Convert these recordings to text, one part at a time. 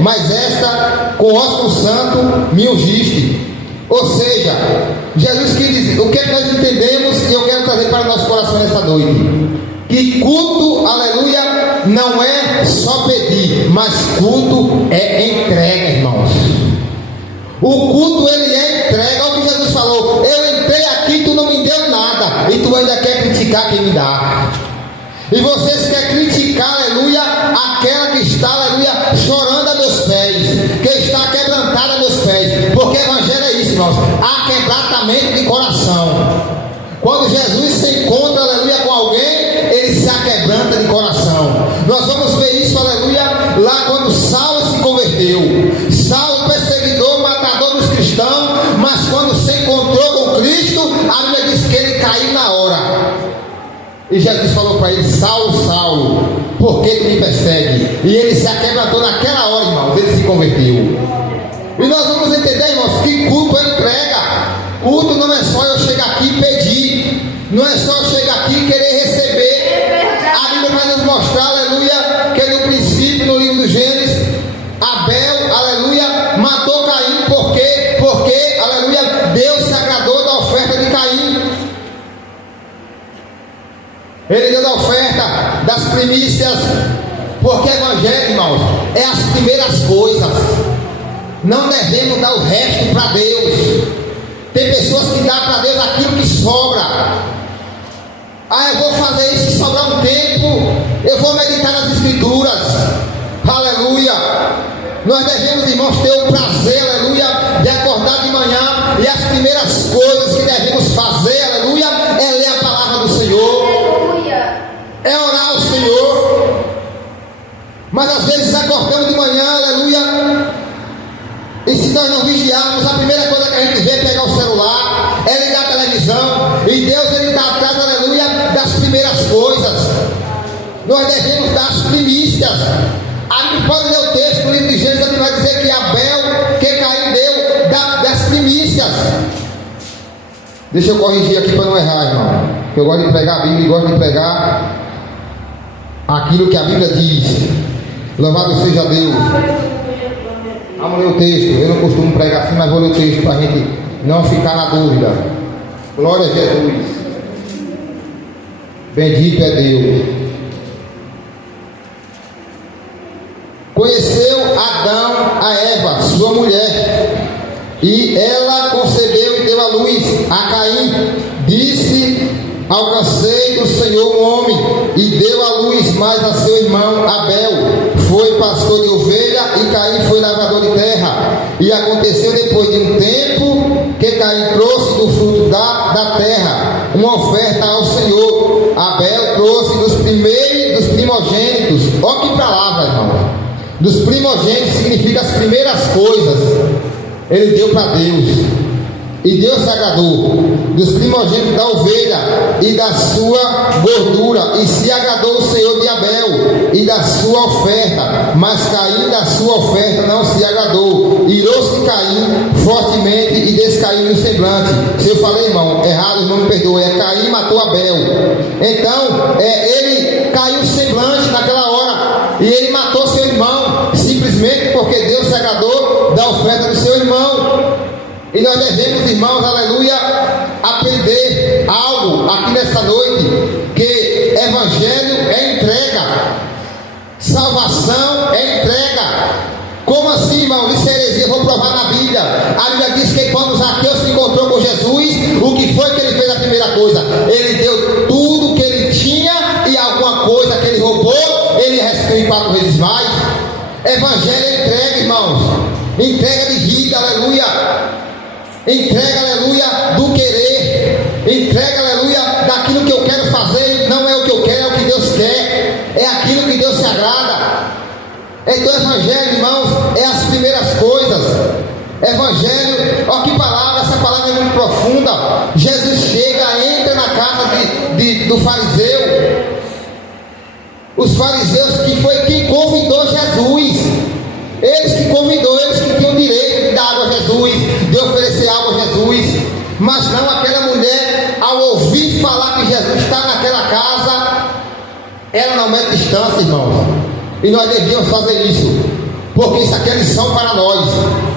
mas esta com ósculo santo me ungiste. Ou seja, Jesus quis dizer, o que é que nós entendemos, e eu quero trazer para o nosso coração nessa noite, que culto, aleluia, não é só pedir, mas culto é entrega, irmãos. O culto, ele é entrega. Olha o que Jesus falou: eu entrei aqui, tu não me deu nada, e tu ainda quer criticar quem me dá. E vocês querem criticar, aleluia, aquela que está, aleluia, chorando a meus pés, que está quebrantada a meus pés, porque o evangelho é isso, irmãos, há quebrantamento de coração. Quando Jesus se encontra, aleluia, com alguém, ele se aquebranta de coração. Nós vamos ver isso, aleluia, lá quando Saulo se converteu. Saulo, perseguidor, matador dos cristãos, mas quando se encontrou com Cristo, a Bíblia diz que ele caiu na hora. E Jesus falou para ele: Saulo, Saulo, por que tu me persegue? E ele se aquebrantou naquela hora, irmãos, ele se converteu. E nós vamos entender, irmãos, que culto é entrega. Culto não é só eu chegar aqui e pedir, não é só eu chegar aqui e querer receber. A Bíblia vai nos mostrar, aleluia, que no princípio, no livro do Gênesis, Abel, aleluia, matou Caim. Por quê? Porque, aleluia, Deus se agradou da oferta de Caim. Ele deu da oferta das primícias, porque o evangelho, irmãos, é as primeiras coisas. Não devemos dar o resto para Deus. Tem pessoas que dão para Deus aquilo que sobra. Eu vou fazer isso, se sobrar um tempo, eu vou meditar nas escrituras. Aleluia. Nós devemos, irmãos, ter o prazer, aleluia, de acordar de manhã, e as primeiras coisas que devemos fazer, aleluia, é ler a palavra do Senhor, é orar ao Senhor. Mas às vezes acordamos de manhã, aleluia, e se nós não vigiarmos, a primeira coisa que a gente vê é pegar o celular, é ligar a televisão, e Deus, ele está atrás, aleluia, das primeiras coisas. Nós devemos dar as primícias. A gente pode ler o texto do livro de Gênesis, ele vai dizer que Abel, que Caim deu das primícias. Deixa eu corrigir aqui para não errar, irmão. Eu gosto de pregar a Bíblia e gosto de pregar aquilo que a Bíblia diz. Louvado seja Deus. Vamos ler o texto. Eu não costumo pregar assim, mas vou ler o texto para a gente não ficar na dúvida. Glória a Jesus. Bendito é Deus. Conheceu Adão a Eva, sua mulher, e ela concebeu e deu à luz a Caim. Disse: alcancei do Senhor um homem, e deu à luz mais a seu irmão Abel. Foi pastor de ovelha, e Caim foi lavrador de terra. E aconteceu depois de um tempo que Caim trouxe do fruto da terra uma oferta ao Senhor. Abel trouxe dos primogênitos. Olha que palavra, irmão. Dos primogênitos significa as primeiras coisas. Ele deu para Deus, e Deus se agradou dos primogênitos da ovelha e da sua gordura, e se agradou o Senhor de Abel e da sua oferta, mas Caim da sua oferta não se agradou. Irou-se Caim fortemente e descaiu no semblante. Se eu falei, irmão, errado, não me perdoe. Caim matou Abel. Então, ele caiu o semblante naquela hora, e ele matou seu irmão, simplesmente porque Deus se agradou da oferta do seu irmão. E nós devemos, irmãos, aleluia, aprender algo aqui nessa noite, que evangelho é entrega, salvação é entrega. Como assim, irmão? Isso é heresia, vou provar na Bíblia. A Bíblia diz que quando Zaqueu se encontrou com Jesus, o que foi que ele fez? A primeira coisa, ele deu tudo que ele tinha, e alguma coisa que ele roubou, ele recebeu 4 vezes mais. Evangelho é entrega, irmãos, entrega de vida, aleluia. Entrega, aleluia, do querer. Entrega, aleluia, daquilo que eu quero fazer. Não é o que eu quero, é o que Deus quer. É aquilo que Deus se agrada. Então, evangelho, irmãos, é as primeiras coisas. Evangelho, olha que palavra, essa palavra é muito profunda. Jesus chega, entra na casa do fariseu. Os fariseus, que foi quem convidou Jesus. Eles que convidou, eles que tinham direito de dar água a Jesus, de oferecer água a Jesus. Mas não aquela mulher, ao ouvir falar que Jesus está naquela casa, ela não mete distância, irmãos. E nós devíamos fazer isso, porque isso aqui é lição para nós.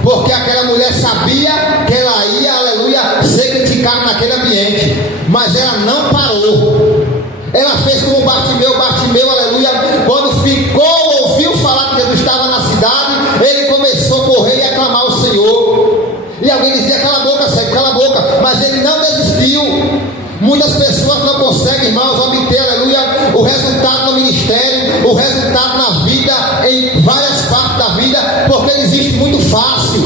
Porque aquela mulher sabia que ela ia, aleluia, ser criticada naquele ambiente, mas ela não parou. Ela fez como Bartimeu, aleluia, quando ouviu falar que Jesus estava na cidade, ele começou a correr e aclamar o Senhor. E alguém dizia: cala a boca, cego, cala a boca. Mas ele não desistiu. Muitas pessoas não conseguem, irmãos, obter, aleluia, o resultado no ministério, o resultado na vida, em várias partes da vida, porque desiste muito fácil,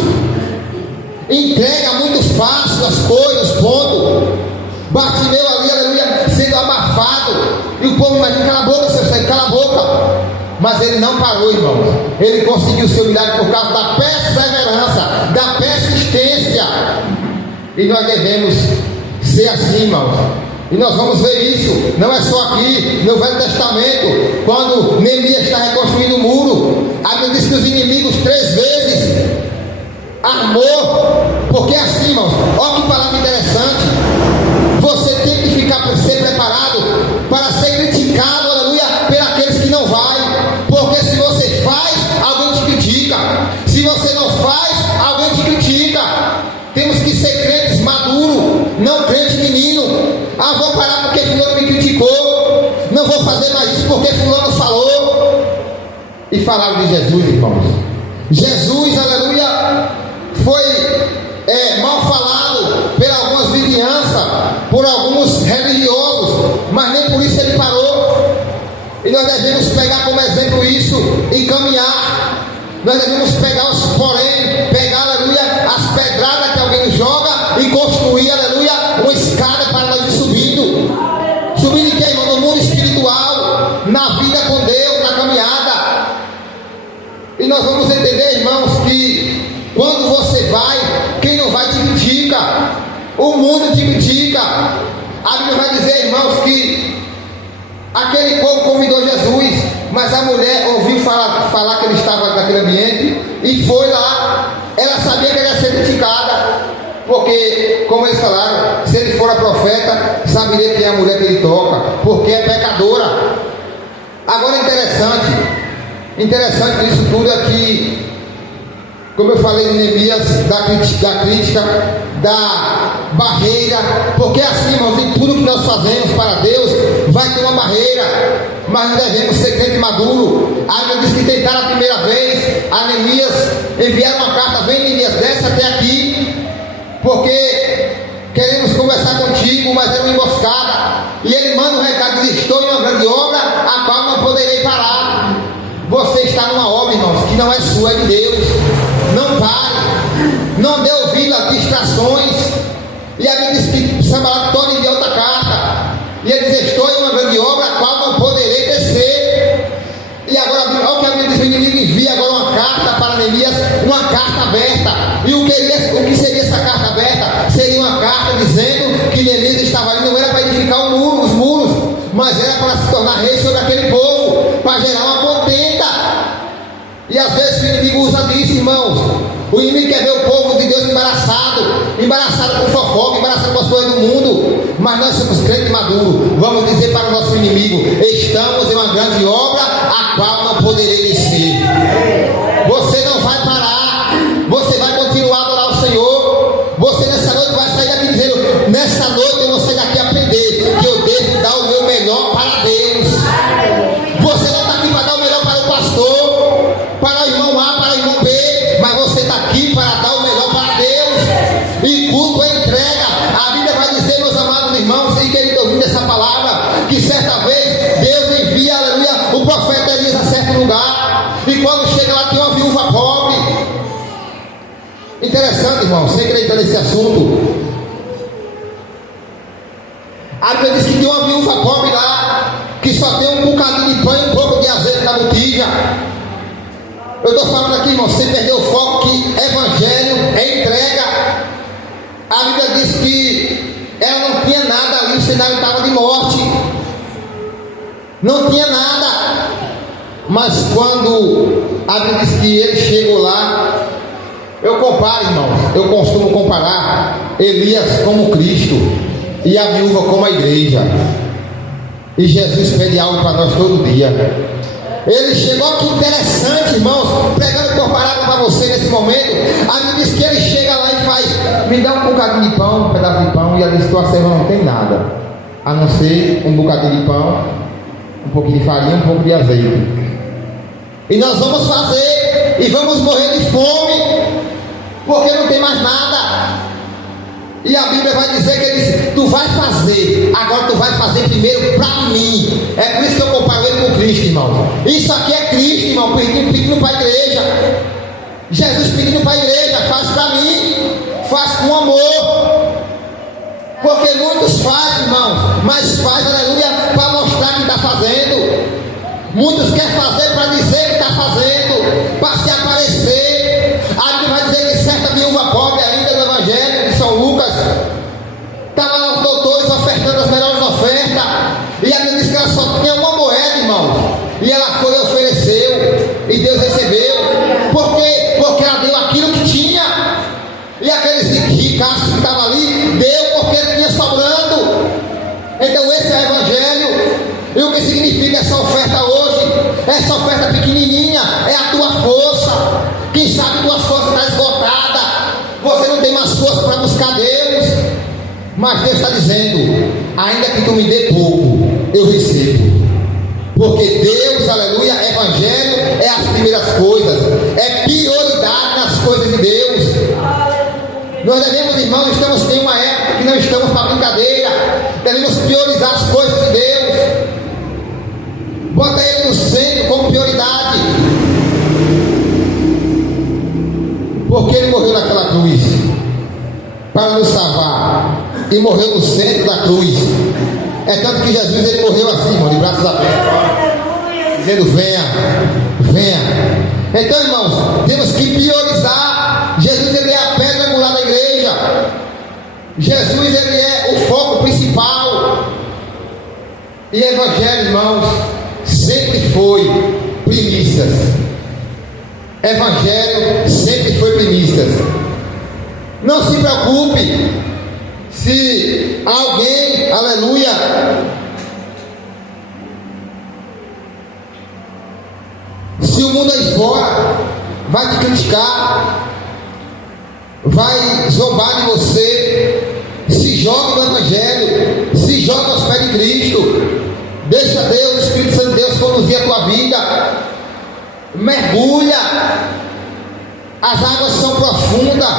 entrega muito fácil as coisas, ponto. Bartimeu ali, aleluia, sendo abafado, e o povo imagina: cala a boca, seu cego, cala a boca. Mas ele não parou, irmãos. Ele conseguiu o seu milagre por causa da perseverança, da persistência. E nós devemos ser assim, irmãos. E nós vamos ver isso, não é só aqui no Velho Testamento, quando Neemias está reconstruindo o muro. A Bíblia diz que os inimigos 3 vezes armou, porque assim, irmãos, olha que palavra interessante. Você tem que ser preparado para ser criticado, aleluia, por aqueles que não vai. Porque se você faz, alguém te critica. Se você não faz, alguém te critica. Temos que ser crentes maduros, não crente menino. Ah, vou parar porque fulano me criticou, não vou fazer mais isso porque fulano falou. E falaram de Jesus, irmãos. Jesus, aleluia, foi mal falado por algumas vizinhanças, por alguns religiosos, mas nem por isso ele parou. E nós devemos pegar como exemplo isso e caminhar. Nós devemos pegar os porém, pegar, aleluia, as pedradas que alguém joga e construir, aleluia, uma escada para nós ir subindo. Subindo em que, irmão? No mundo espiritual, na vida com Deus, na caminhada. E nós vamos entender, irmãos, que quando você vai, quem não vai te critica, o mundo te critica. A Bíblia vai dizer, irmãos, que aquele povo convidou Jesus, mas a mulher ouviu falar que ele estava naquele ambiente e foi lá. Ela sabia que ele ia ser criticada, porque, como eles falaram, se ele for a profeta, saberia quem é a mulher que ele toca, porque é pecadora. Agora interessante nisso tudo é que, como eu falei de Neemias, da crítica, da barreira, porque assim, irmãos, em tudo que nós fazemos para Deus, vai ter uma barreira, mas nós devemos ser crente maduro. A Bíblia diz que tentaram a primeira vez, a Neemias, enviaram uma carta: vem Neemias, desce até aqui, porque queremos conversar contigo, mas é uma emboscada. E ele manda um recado: diz: estou em uma grande obra, a qual não poderei parar. Você está numa obra, irmãos, que não é sua, é de Deus. Não pare, não dê ouvido a distrações. E a Bíblia diz que Sanballat todo enviou outra carta, e ele diz: estou em uma grande obra, a qual não poderei descer. E agora, olha o que a Bíblia diz: o inimigo envia agora uma carta para Neemias, uma carta aberta. E o que seria essa carta aberta? Seria uma carta dizendo que Neemias estava ali, não era para edificar os muros, mas era para se tornar rei sobre aquele povo, para gerar uma contenda. E às vezes o inimigo usa disso, irmãos. O inimigo quer ver o povo de Deus embaraçado com fofoca, embaraçado com as coisas do mundo. Mas nós somos crentes maduros. Vamos dizer para o nosso inimigo: estamos em uma grande obra, a qual não poderei descer. Você não vai parar, você vai continuar a adorar o Senhor. Você nessa noite vai sair daqui dizendo: nessa noite eu vou sair daqui a aprender que eu devo dar o meu melhor para Deus. Você não está aqui para dar o melhor para o pastor, para o irmão A, para o irmão B, mas você está aqui para dar o melhor para Deus. E culto é entrega. A Bíblia vai dizer, meus amados irmãos, e querido ouvindo essa palavra, que certa vez Deus envia, aleluia, o profeta Elias a certo lugar, e quando chega lá tem uma viúva pobre. Interessante, irmão, sem querer entrar nesse assunto. A Bíblia diz que tem uma viúva pobre lá, que só tem um bocadinho de pão e um pouco de azeite na botija. Eu estou falando aqui, irmão, sem perder o foco, que evangelho é entrega. A Bíblia diz que ela não tinha nada ali, o cenário estava de morte, não tinha nada. Mas quando a Bíblia diz que ele chegou lá, eu comparo, irmãos, eu costumo comparar Elias como Cristo e a viúva como a igreja. E Jesus pede algo para nós todo dia. Ele chegou, que interessante, irmãos, pregando por palavra para você nesse momento. A Bíblia diz que ele chega lá e faz: me dá um bocadinho de pão, um pedaço de pão. E ela diz: tua serva não tem nada, a não ser um bocadinho de pão, um pouquinho de farinha, um pouco de azeite. E nós vamos fazer, e vamos morrer de fome, porque não tem mais nada. E a Bíblia vai dizer que ele diz: tu vai fazer, agora tu vai fazer primeiro para mim. É por isso que eu comparo ele com Cristo, irmão. Isso aqui é Cristo, irmão, pedindo para a igreja. Jesus pedindo para a igreja: faz para mim, faz com amor. Porque muitos fazem, irmãos, mas faz, aleluia, para mostrar que está fazendo. Muitos querem fazer para dizer que está fazendo, para se aparecer. A Bíblia vai dizer que certa viúva pobre ainda no Evangelho de São Lucas estava lá os doutores ofertando as melhores ofertas, e a Bíblia diz que ela só tinha uma moeda, irmão, e ela foi e ofereceu, e Deus recebeu. Por quê? Porque ela deu aquilo que tinha. E aqueles ricaços que estavam ali, deu porque tinha sobrando. Então esse é o Evangelho. E o que significa essa oferta hoje? Essa oferta pequenininha é a tua força. Quem sabe tuas forças estão esgotadas, você não tem mais força para buscar Deus. Mas Deus está dizendo: ainda que tu me dê pouco, eu recebo. Porque Deus, aleluia, Evangelho é as primeiras coisas, é prioridade nas coisas de Deus. Nós devemos, irmãos, estamos em uma época que não estamos para brincadeira. Devemos priorizar as coisas de Deus. Bota Ele no centro como prioridade. Porque Ele morreu naquela cruz para nos salvar, e morreu no centro da cruz. É tanto que Jesus, Ele morreu assim, irmão, de braços abertos, dizendo: venha, venha. Então, irmãos, temos que priorizar. Jesus, Ele é a pedra angular da igreja. Jesus, Ele é o foco principal. E Evangelho, irmãos, sempre foi primícias. Evangelho sempre foi primícias. Não se preocupe se alguém, aleluia, se o mundo aí fora vai te criticar, vai zombar de você, se joga no Evangelho, se joga aos pés de Cristo. Deixa Deus, o Espírito Santo de Deus, conduzir a tua vida. Mergulha. As águas são profundas.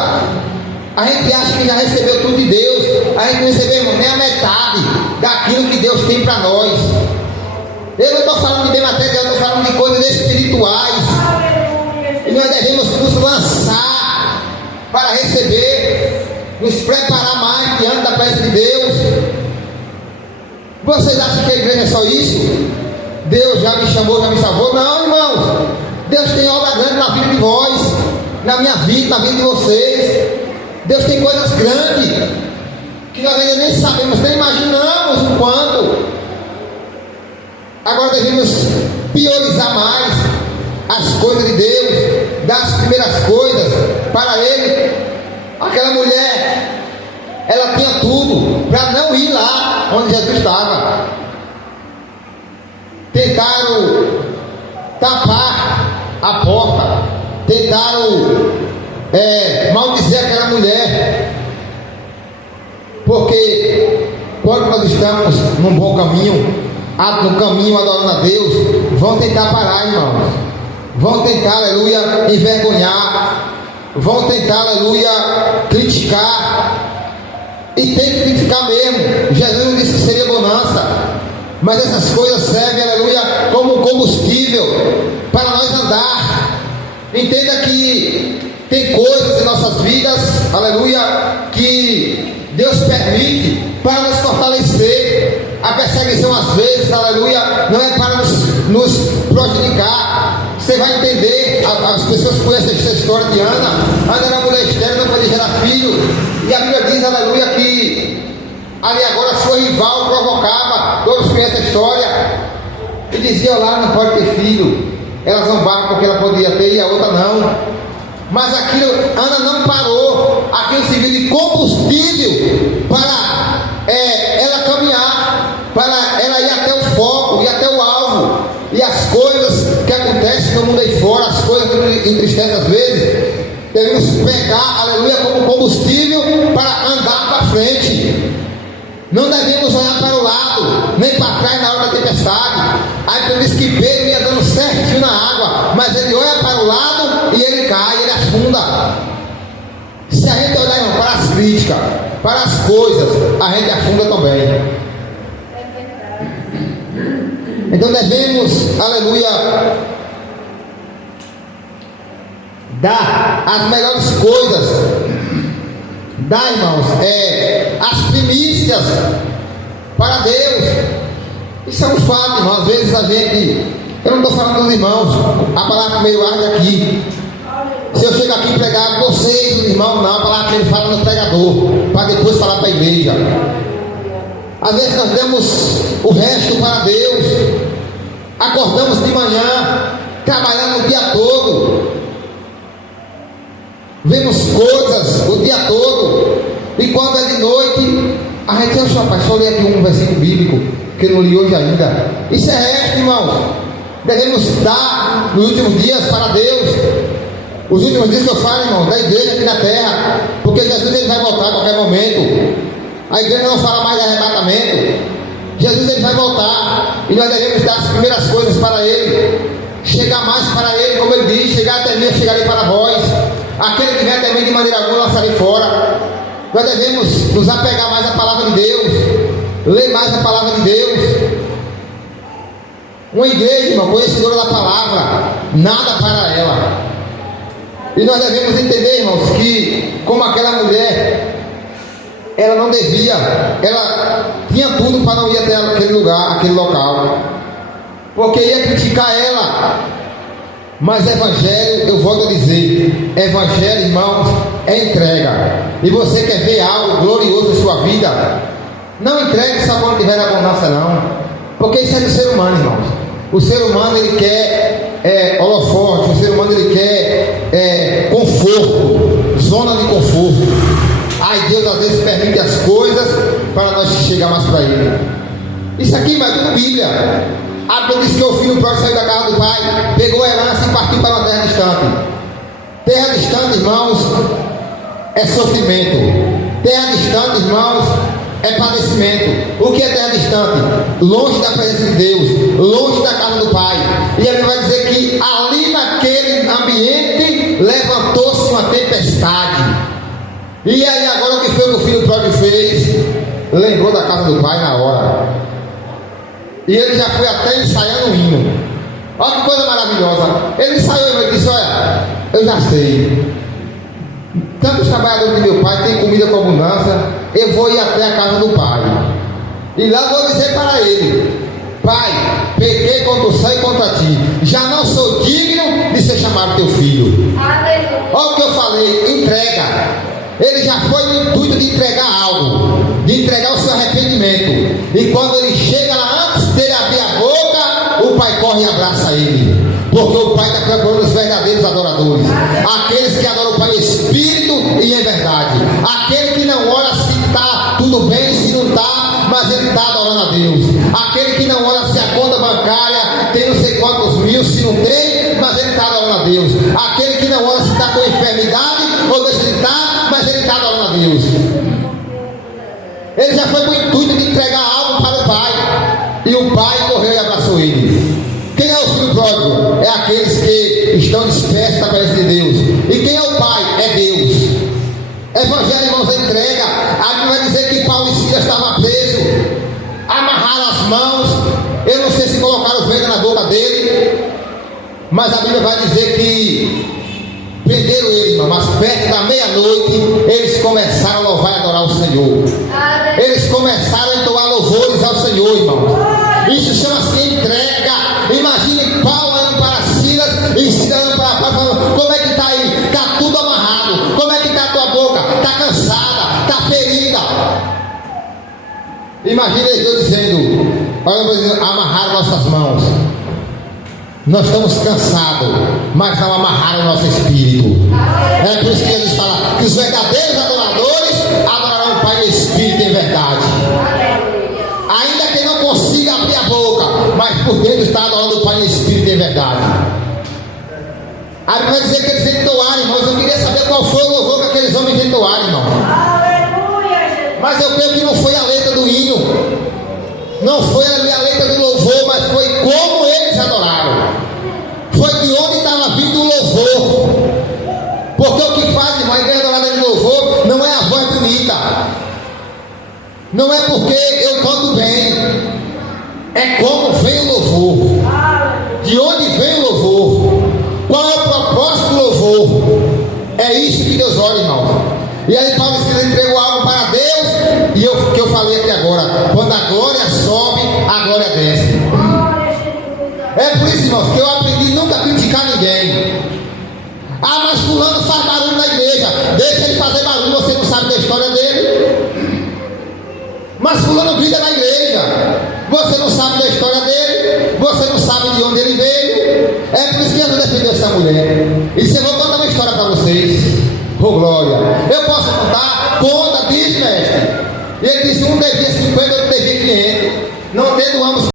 A gente acha que já recebeu tudo de Deus. A gente não recebeu nem a metade daquilo que Deus tem para nós. Eu não estou falando de bem material, eu estou falando de coisas espirituais. E nós devemos nos lançar para receber, nos preparar mais diante da presença de Deus. Vocês acham que a igreja é só isso? Deus já me chamou, já me salvou? Não, irmãos. Deus tem obra grande na vida de vós, na minha vida, na vida de vocês. Deus tem coisas grandes que nós ainda nem sabemos, nem imaginamos o quanto. Agora devemos priorizar mais as coisas de Deus, dar as primeiras coisas para Ele. Aquela mulher, ela tinha tudo para não ir lá onde Jesus estava. Tentaram tapar a porta, tentaram maldizer aquela mulher, porque quando nós estamos num bom caminho, no caminho adorando a Deus, vão tentar parar, irmãos, vão tentar, aleluia, envergonhar, vão tentar, aleluia, criticar, e tem que criticar mesmo. Jesus disse que seria bonança, mas essas coisas servem, aleluia, como combustível para nós andar. Entenda que tem coisas em nossas vidas, aleluia, que Deus permite para nos fortalecer. A perseguição às vezes, aleluia, não é para nos prejudicar. Você vai entender. As pessoas conhecem essa história de Ana. Ana era uma mulher estéril, não podia gerar filho, e a Bíblia diz, aleluia, que ali agora sua rival provocava. Todos conhecem a história, e dizia lá: não pode ter filho. Ela zombava porque ela podia ter e a outra não. Mas aquilo, Ana não parou. Aquilo serviu de combustível para ela caminhar, para ela ir até o foco, ir até o alvo. E as coisas nos entristece às vezes, devemos pegar, aleluia, como combustível para andar para frente. Não devemos olhar para o lado, nem para trás na hora da tempestade. Aí por isso que Pedro ia dando certinho na água, mas ele olha para o lado e ele cai, ele afunda. Se a gente olhar, irmão, para as críticas, para as coisas, a gente afunda também. Então devemos, aleluia, dar as melhores coisas. Dar, irmãos, as primícias para Deus. Isso é um fato, irmão. Às vezes a gente, eu não estou falando dos irmãos, a palavra primeiro arde aqui. Se eu chego aqui e pregar vocês, os irmãos, não, a palavra primeiro fala no pregador, para depois falar para a igreja. Às vezes nós damos o resto para Deus, acordamos de manhã, trabalhando o dia todo, vemos coisas o dia todo, e quando é de noite, a gente diz, rapaz, só ler aqui um versículo bíblico, que eu não li hoje ainda. Isso é resto, irmãos. Devemos dar nos últimos dias para Deus. Os últimos dias que eu falo, irmão, da igreja aqui na terra, porque Jesus ele vai voltar a qualquer momento. A igreja não fala mais de arrebatamento. Jesus ele vai voltar, e nós devemos dar as primeiras coisas para Ele, chegar mais para Ele, como Ele diz, chegar até mim, eu chegarei para vós. Aquele que vem até mim de maneira alguma, lançarei fora. Nós devemos nos apegar mais à palavra de Deus, ler mais a palavra de Deus. Uma igreja, irmão, conhecedora da palavra, nada para ela. E nós devemos entender, irmãos, que como aquela mulher, ela não devia, ela tinha tudo para não ir até aquele lugar, aquele local, porque ia criticar ela. Mas evangelho, eu volto a dizer, evangelho, irmãos, é entrega. E você quer ver algo glorioso em sua vida, não entregue só quando tiver abundância, não, porque isso é do ser humano, irmãos. O ser humano ele quer holofote, o ser humano ele quer conforto, zona de conforto. Ai, Deus às vezes permite as coisas para nós chegar mais para Ele. Isso aqui vai tudo Bíblia. A Bíblia diz que o filho próprio saiu da casa do pai, pegou a herança e partiu para uma terra distante. Terra distante, irmãos, é sofrimento. Terra distante, irmãos, é padecimento. O que é terra distante? Longe da presença de Deus, longe da casa do Pai. E ele vai dizer que ali naquele ambiente levantou-se uma tempestade. E aí agora o que foi que o filho pródigo fez? Lembrou da casa do pai na hora. E ele já foi até ensaiando o hino. Olha que coisa maravilhosa. Ele ensaiou e disse, olha, eu já sei. Tantos trabalhadores de meu pai têm comida com abundância, eu vou ir até a casa do pai. E lá vou dizer para ele, pai, pequei contra o céu e contra ti, já não sou digno de ser chamado teu filho. Olha o que eu falei, entrega. Ele já foi no intuito de entregar algo, de entregar o seu arrependimento. E quando ele chega lá, antes dele abrir a boca, o pai corre e abraça ele. Porque o pai está procurando os verdadeiros adoradores, aqueles que adoram o pai em espírito e em verdade, aquele que não olha se está tudo bem, se não está, mas ele está adorando a Deus, aquele que não olha se a conta bancária tem não sei quantos mil, se não tem, mas ele está adorando a Deus, aquele que não olha se está com enfermidade ou deixa de estar, mas ele está adorando a Deus. Ele já foi com o intuito de entregar algo para o pai, e o pai correu e abraçou ele. Quem é o filho pródigo? É aqueles que estão dispersos na presença de Deus. E quem é o pai? É Deus. Evangelho, irmãos, é entrega. A Bíblia vai dizer que Paulo e Silas estavam presos, amarraram as mãos. Eu não sei se colocaram venda na boca dele, mas a Bíblia vai dizer que prenderam ele, irmão. Mas perto da meia-noite, eles começaram a louvar e adorar o Senhor. Eles começaram a entoar louvores ao Senhor, irmão. Isso chama-se entrega. Imagine Paulo olhando para Silas e Silas olhando para Paulo, falando, como é que está aí? Está tudo amarrado. Como é que está a tua boca? Está cansada, está ferida. Imagine Deus dizendo, olha, amarraram nossas mãos. Nós estamos cansados, mas não amarraram nosso espírito. É por isso que Jesus fala que os verdadeiros adoradores adorarão o Pai em espírito e em verdade. Ainda que não consiga abrir a boca, mas por dentro está adorando o Pai em espírito e em verdade. A Bíblia vai dizer que eles entoaram, irmãos. Eu queria saber qual foi o louvor que aqueles homens entoaram, irmão. Aleluia, Jesus. Mas eu creio que não foi a letra do hino, não foi a letra do louvor, mas foi como eles adoraram. Foi de onde estava vindo o louvor. Porque o que faz, irmão, a igreja adorada de louvor não é a voz bonita, não é porque eu canto bem, é como vem o louvor, de onde vem o louvor, qual é o propósito do louvor. É isso que Deus olha, irmão. E aí Paulo entregou algo para Deus, e o que eu falei aqui agora, quando a glória sobe, a glória desce. É por isso, irmãos, que eu aprendi nunca a criticar ninguém. Ah, mas fulano faz barulho na igreja, deixa ele fazer barulho, você não sabe da história dele. Mas fulano grita na igreja, você não sabe da história dele, você não sabe de onde ele veio. É por isso que eu defendeu essa mulher. E se eu vou contar uma história para vocês, oh glória, eu posso contar? Conta, diz, mestre. E ele disse, um devia 50, outro devia 500, não tendo ambos